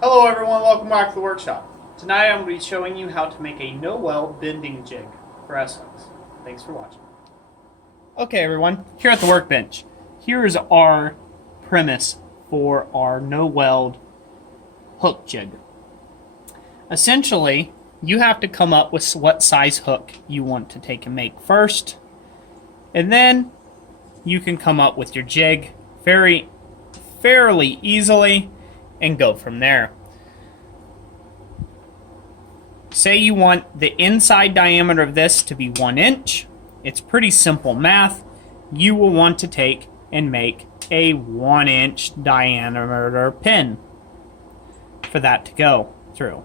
Hello everyone, welcome back to the workshop. Tonight I'm going to be showing you how to make a no-weld bending jig for S-hooks. Thanks for watching. Okay everyone, here at the workbench, here is our premise for our no-weld hook jig. Essentially, you have to come up with what size hook you want to take and make first, and then you can come up with your jig fairly easily and go from there. Say you want the inside diameter of this to be 1 inch. It's pretty simple math. You will want to take and make a 1 inch diameter pin for that to go through.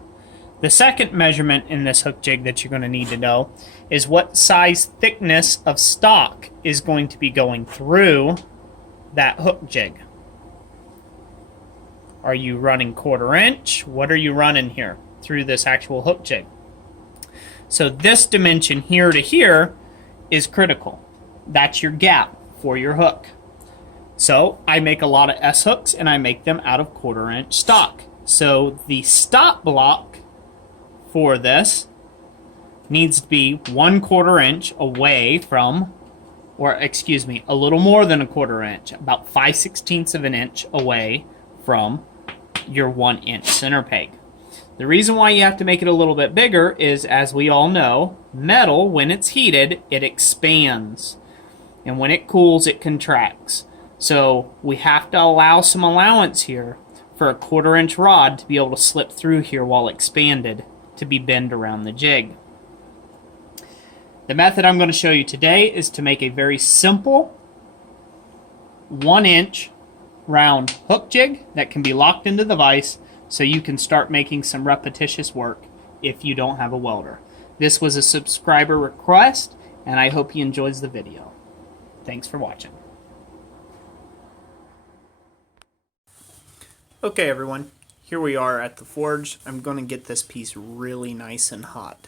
The second measurement in this hook jig that you're going to need to know is what size thickness of stock is going to be going through that hook jig. Are you running 1/4 inch? What are you running here through this actual hook jig? So this dimension here to here is critical. That's your gap for your hook. So I make a lot of S hooks and I make them out of 1/4 inch stock. So the stop block for this needs to be 1/4 inch away from, or excuse me, a little more than 1/4 inch, about 5/16 of an inch away from your 1 inch center peg. The reason why you have to make it a little bit bigger is, as we all know, metal, when it's heated, it expands. And when it cools, it contracts. So we have to allow some allowance here for a 1/4 inch rod to be able to slip through here while expanded to be bent around the jig. The method I'm going to show you today is to make a very simple 1 inch round hook jig that can be locked into the vise so you can start making some repetitious work if you don't have a welder. This was a subscriber request and I hope he enjoys the video. Thanks for watching. Okay everyone, here we are at the forge. I'm going to get this piece really nice and hot.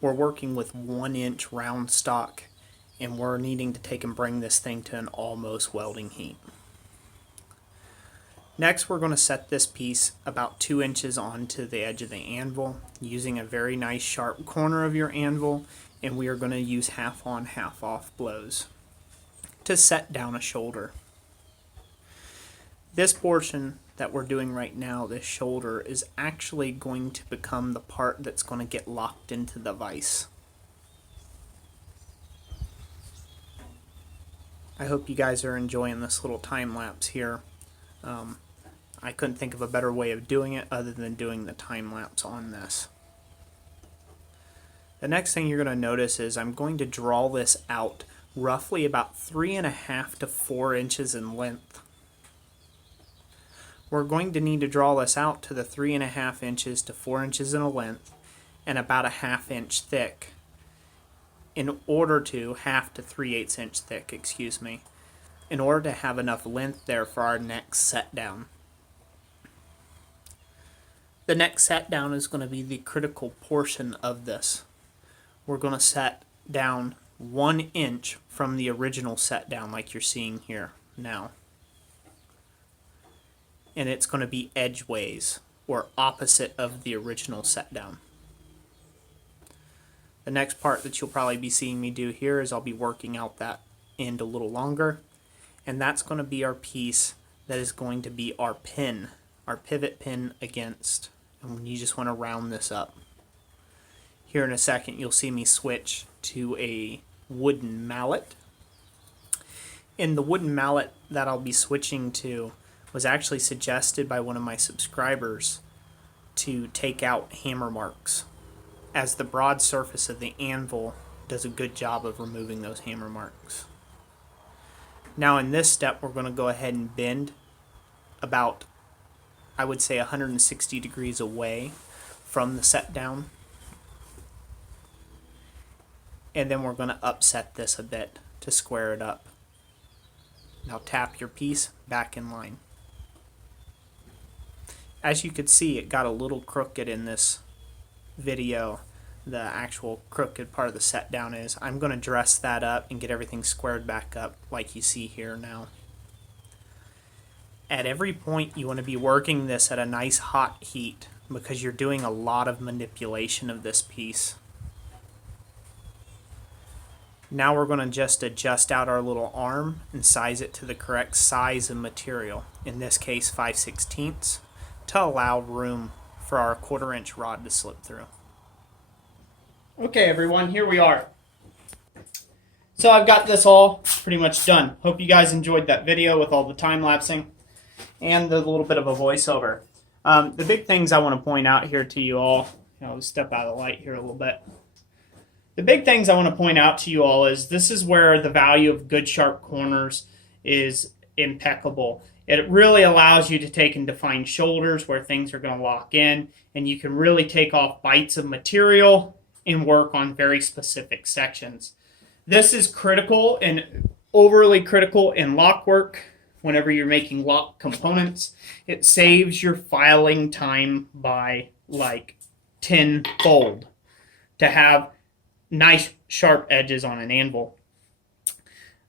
We're working with 1 inch round stock and we're needing to take and bring this thing to an almost welding heat. Next, we're going to set this piece about 2 inches onto the edge of the anvil using a very nice sharp corner of your anvil, and we are going to use half on, half off blows to set down a shoulder. This portion that we're doing right now, this shoulder, is actually going to become the part that's going to get locked into the vise. I hope you guys are enjoying this little time lapse here. I couldn't think of a better way of doing it other than doing the time lapse on this. The next thing you're going to notice is I'm going to draw this out roughly about 3.5 to 4 inches in length. We're going to need to draw this out to the 3.5 inches to 4 inches in length and about a 1/2 inch thick in order to, 1/2 to 3/8 inch thick, excuse me, in order to have enough length there for our next set down. The next set down is going to be the critical portion of this. We're going to set down 1 inch from the original set down like you're seeing here now. And it's going to be edgeways, or opposite of the original set down. The next part that you'll probably be seeing me do here is I'll be working out that end a little longer, and that's going to be our piece that is going to be our pin, our pivot pin against, and you just want to round this up. Here in a second you'll see me switch to a wooden mallet. And the wooden mallet that I'll be switching to was actually suggested by one of my subscribers to take out hammer marks, as the broad surface of the anvil does a good job of removing those hammer marks. Now in this step we're going to go ahead and bend about, I would say, 160 degrees away from the set down, and then we're going to upset this a bit to square it up. Now tap your piece back in line. As you could see, it got a little crooked in this video. The actual crooked part of the set down is. I'm going to dress that up and get everything squared back up like you see here now. At every point, you want to be working this at a nice hot heat because you're doing a lot of manipulation of this piece. Now we're going to just adjust out our little arm and size it to the correct size of material, in this case 5/16, to allow room for our 1/4 inch rod to slip through. Okay everyone, here we are. So I've got this all pretty much done. Hope you guys enjoyed that video with all the time lapsing and the little bit of a voiceover. The big things I want to point out here to you all, I'll step out of the light here a little bit. The big things I want to point out to you all is this is where the value of good sharp corners is impeccable. It really allows you to take and define shoulders where things are going to lock in, and you can really take off bites of material and work on very specific sections. This is critical and overly critical in lock work. Whenever you're making lock components, it saves your filing time by like 10-fold to have nice sharp edges on an anvil.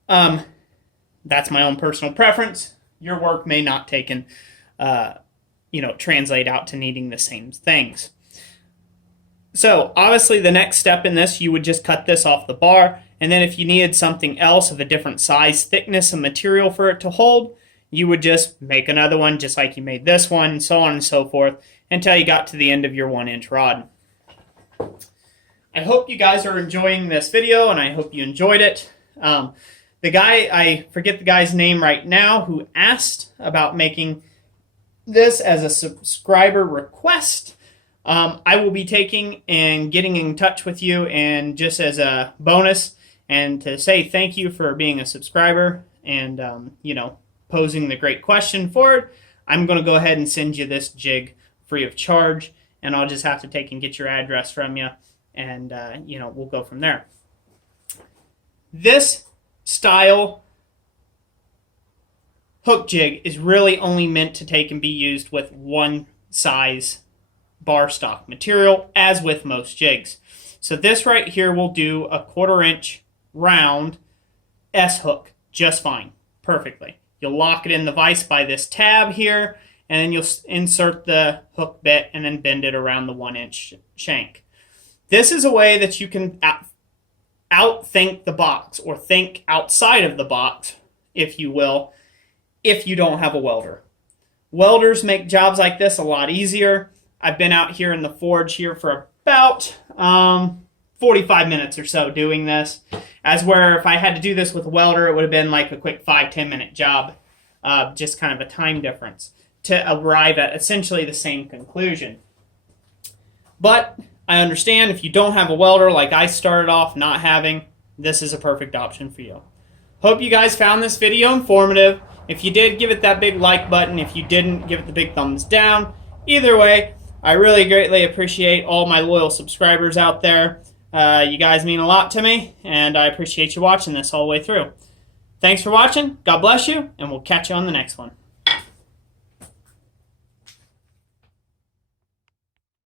That's my own personal preference. Your work may not take and translate out to needing the same things. So obviously the next step in this, you would just cut this off the bar, and then if you needed something else of a different size, thickness, and material for it to hold, you would just make another one just like you made this one, and so on and so forth, until you got to the end of your 1-inch rod. I hope you guys are enjoying this video, and I hope you enjoyed it. The guy, I forget the guy's name right now, who asked about making this as a subscriber request, I will be taking and getting in touch with you, and just as a bonus and to say thank you for being a subscriber and posing the great question for it, I'm going to go ahead and send you this jig free of charge, and I'll just have to take and get your address from you, and we'll go from there. This style hook jig is really only meant to take and be used with one size bar stock material, as with most jigs. So this right here will do a 1/4 inch round S hook just fine, perfectly. You'll lock it in the vise by this tab here, and then you'll insert the hook bit and then bend it around the 1-inch shank. This is a way that you can outthink the box, or think outside of the box, if you will, if you don't have a welder. Welders make jobs like this a lot easier. I've been out here in the forge here for about 45 minutes or so doing this, as where if I had to do this with a welder, it would have been like a quick 5-10 minute job, just kind of a time difference to arrive at essentially the same conclusion. But I understand if you don't have a welder like I started off not having, this is a perfect option for you. Hope you guys found this video informative. If you did, give it that big like button. If you didn't, give it the big thumbs down. Either way, I really greatly appreciate all my loyal subscribers out there. You guys mean a lot to me, and I appreciate you watching this all the way through. Thanks for watching. God bless you, and we'll catch you on the next one.